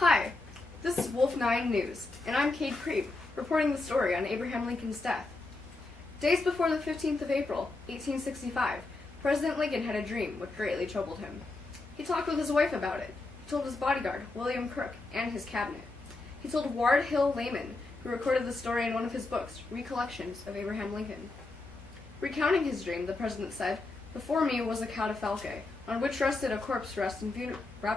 Hi, this is Wolf 9 News, and I'm Kate Creep, reporting the story on Abraham Lincoln's death. Days before the 15th of April, 1865, President Lincoln had a dream which greatly troubled him. He talked with his wife about it. He told his bodyguard, William Crook, and his cabinet. He told Ward Hill Layman, who recorded the story in one of his books, Recollections of Abraham Lincoln. Recounting his dream, the president said, "Before me was a catafalque, on which rested a corpse wrapped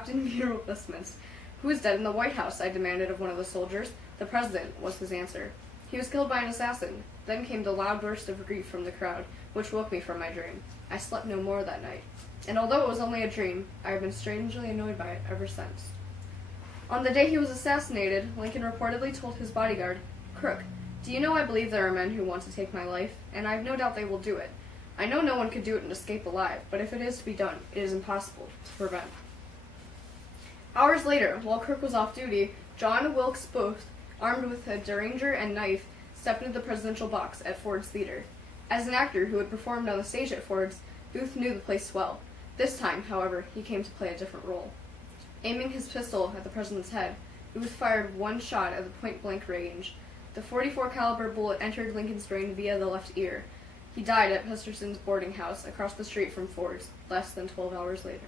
in funeral vestments. Who is dead in the White House?" I demanded of one of the soldiers. "The president," was his answer. "He was killed by an assassin." Then came the loud burst of grief from the crowd, which woke me from my dream. I slept no more that night. And although it was only a dream, I have been strangely annoyed by it ever since. On the day he was assassinated, Lincoln reportedly told his bodyguard, "Crook, do you know I believe there are men who want to take my life, and I have no doubt they will do it. I know no one could do it and escape alive, but if it is to be done, it is impossible to prevent." Hours later, while Crook was off duty, John Wilkes Booth, armed with a derringer and knife, stepped into the presidential box at Ford's Theater. As an actor who had performed on the stage at Ford's, Booth knew the place well. This time, however, he came to play a different role. Aiming his pistol at the president's head, Booth fired one shot at the point-blank range. The .44 caliber bullet entered Lincoln's brain via the left ear. He died at Pesterson's boarding house across the street from Ford's, less than 12 hours later.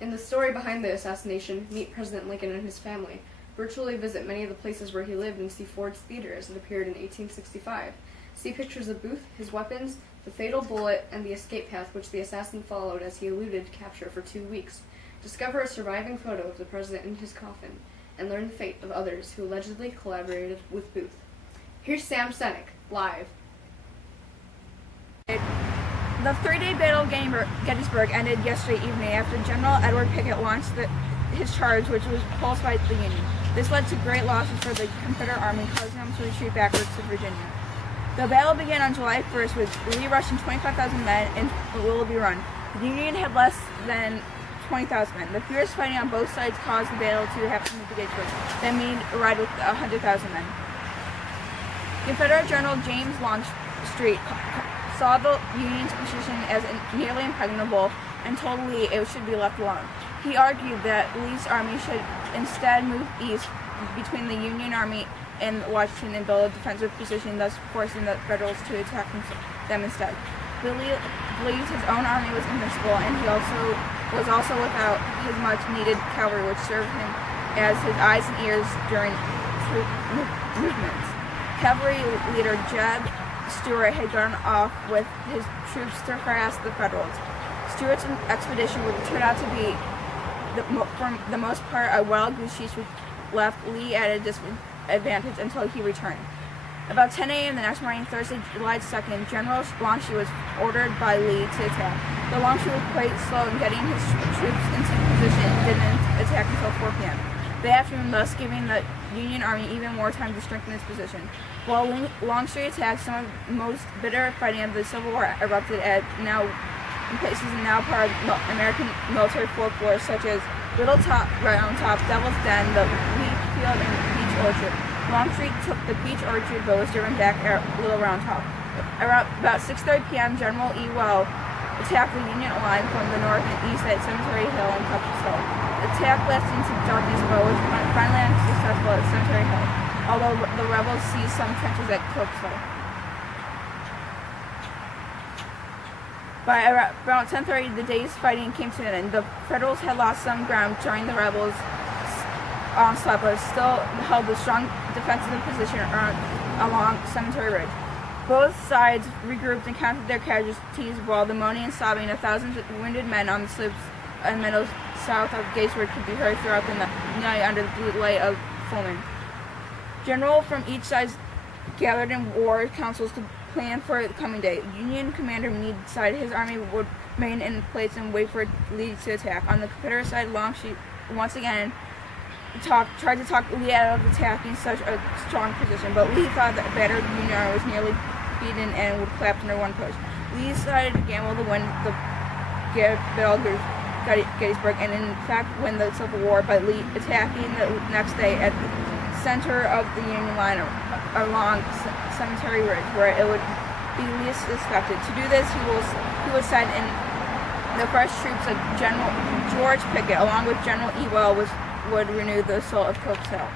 In the story behind the assassination, meet President Lincoln and his family, virtually visit many of the places where he lived, and see Ford's Theater as it appeared in 1865. See pictures of Booth, his weapons, the fatal bullet, and the escape path which the assassin followed as he eluded capture for 2 weeks. Discover a surviving photo of the president in his coffin, and learn the fate of others who allegedly collaborated with Booth. Here's Sam Senek, live. The three-day battle of Gettysburg ended yesterday evening after General Edward Pickett launched his charge, which was repulsed by the Union. This led to great losses for the Confederate Army, causing them to retreat backwards to Virginia. The battle began on July 1st with Lee rushing 25,000 men in Willoughby Run. The Union had less than 20,000 men. The fierce fighting on both sides caused the battle to happen at Gettysburg. That mean arrived with 100,000 men. Confederate General James Longstreet saw the Union's position as nearly impregnable and told Lee it should be left alone. He argued that Lee's army should instead move east between the Union Army and Washington and build a defensive position, thus forcing the Federals to attack them instead. Lee believed his own army was invincible, and he was also without his much-needed cavalry, which served him as his eyes and ears during troop movements. Cavalry leader Jeb Stuart had gone off with his troops to harass the Federals. Stuart's expedition would turn out to be, for the most part, a wild goose chase which left Lee at a disadvantage until he returned. About 10 a.m. the next morning, Thursday, July 2nd, General Longstreet was ordered by Lee to attack. But Longstreet was quite slow in getting his troops into position and didn't attack until 4 p.m. the afternoon, thus giving the Union Army even more time to strengthen its position. While Longstreet attacked, some of the most bitter fighting of the Civil War erupted at in places now part of American military folklore, such as Little Round Top, Devil's Den, the Wheat Field, and Peach Orchard. Longstreet took the Peach Orchard, but was driven back at Little Round Top. Around about 6:30 p.m., General Ewell attacked the Union line from the north and east at Cemetery Hill and Cup's Hill. The attack lasted into darkness, but was finally unsuccessful at Cemetery Hill, although the rebels seized some trenches at Cup's Hill. By about 10:30, the day's fighting came to an end. The Federals had lost some ground during the rebels' onslaught, but still held a strong defensive position along Cemetery Ridge. Both sides regrouped and counted their casualties, while the moaning and sobbing of thousands of wounded men on the slopes and meadows south of Gettysburg could be heard throughout the night under the blue light of full moon. Generals from each side gathered in war councils to plan for the coming day. Union commander Meade decided his army would remain in place and wait for Lee to attack. On the Confederate side, Longstreet once again tried to talk Lee out of attacking such a strong position, but Lee thought that battered Union army was nearly beaten and would collapse under one push. Lee decided to gamble to win the battle of Gettysburg, and in fact win the Civil War by Lee attacking the next day at the center of the Union line along Cemetery Ridge, where it would be least suspected. To do this, he would send in the fresh troops of General George Pickett, along with General Ewell, would renew the assault of Pope's Hill.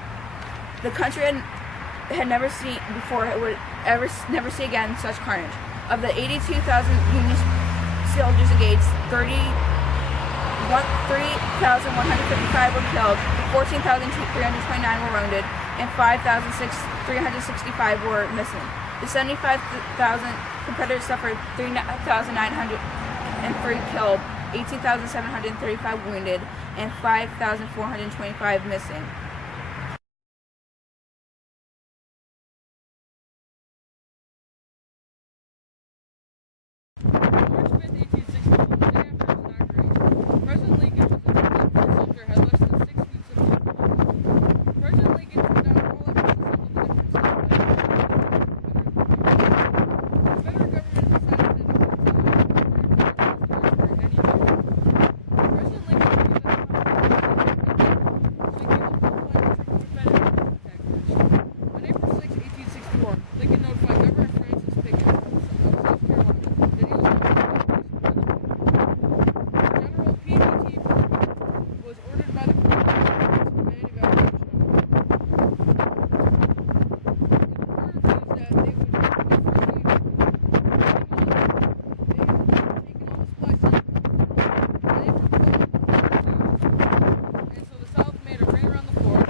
The country had never seen before, it would never see again such carnage. Of the 82,000 Union soldiers engaged, 3,155 were killed, 14,329 were wounded, and 5,365 were missing. The 75,000 Confederates suffered 3,903 killed, 18,735 wounded, and 5,425 missing. March 5th, 1861, the day after his inauguration, President Lincoln was informed that the soldier had less than 6 weeks of life. President Lincoln turned down all efforts to settle the differences by the Confederate government decided that it would retaliate for any measure. President Lincoln knew that the on April 6, 1861, Lincoln notified Governor Francis Pickett of South Carolina that he was going to General P.D.T. was ordered by the Confederate government to demand evacuation of the fort. It refused that they would taken all the supplies to and so the South made a ring around the fort,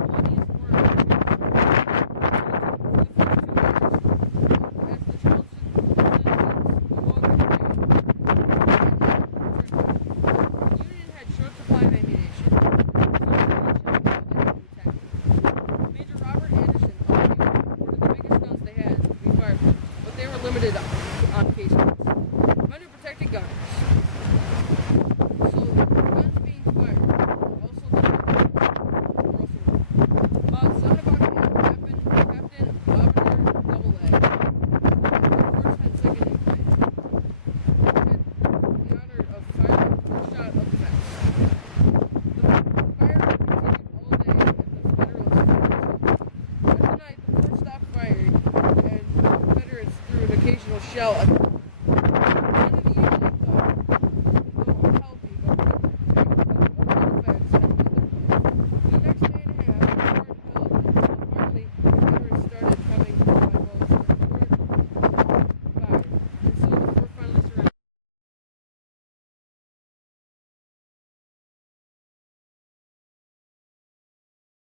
started the bloodiest war for the first 2 years. As the Charleston awoke and the Union had short supply of ammunition, so Major Robert Anderson ordered the biggest guns they had to be fired from, but they were limited on casements. Men who protected guns. So the guns being fired were also limited. About 7 o'clock a.m., Captain Governor Doubleday, the 1st and 2nd in command, had the honor of firing the first shot of defense. The fire continued all day at the Federalist forts. At night, the fort stopped firing, and the Confederates threw an occasional shell at the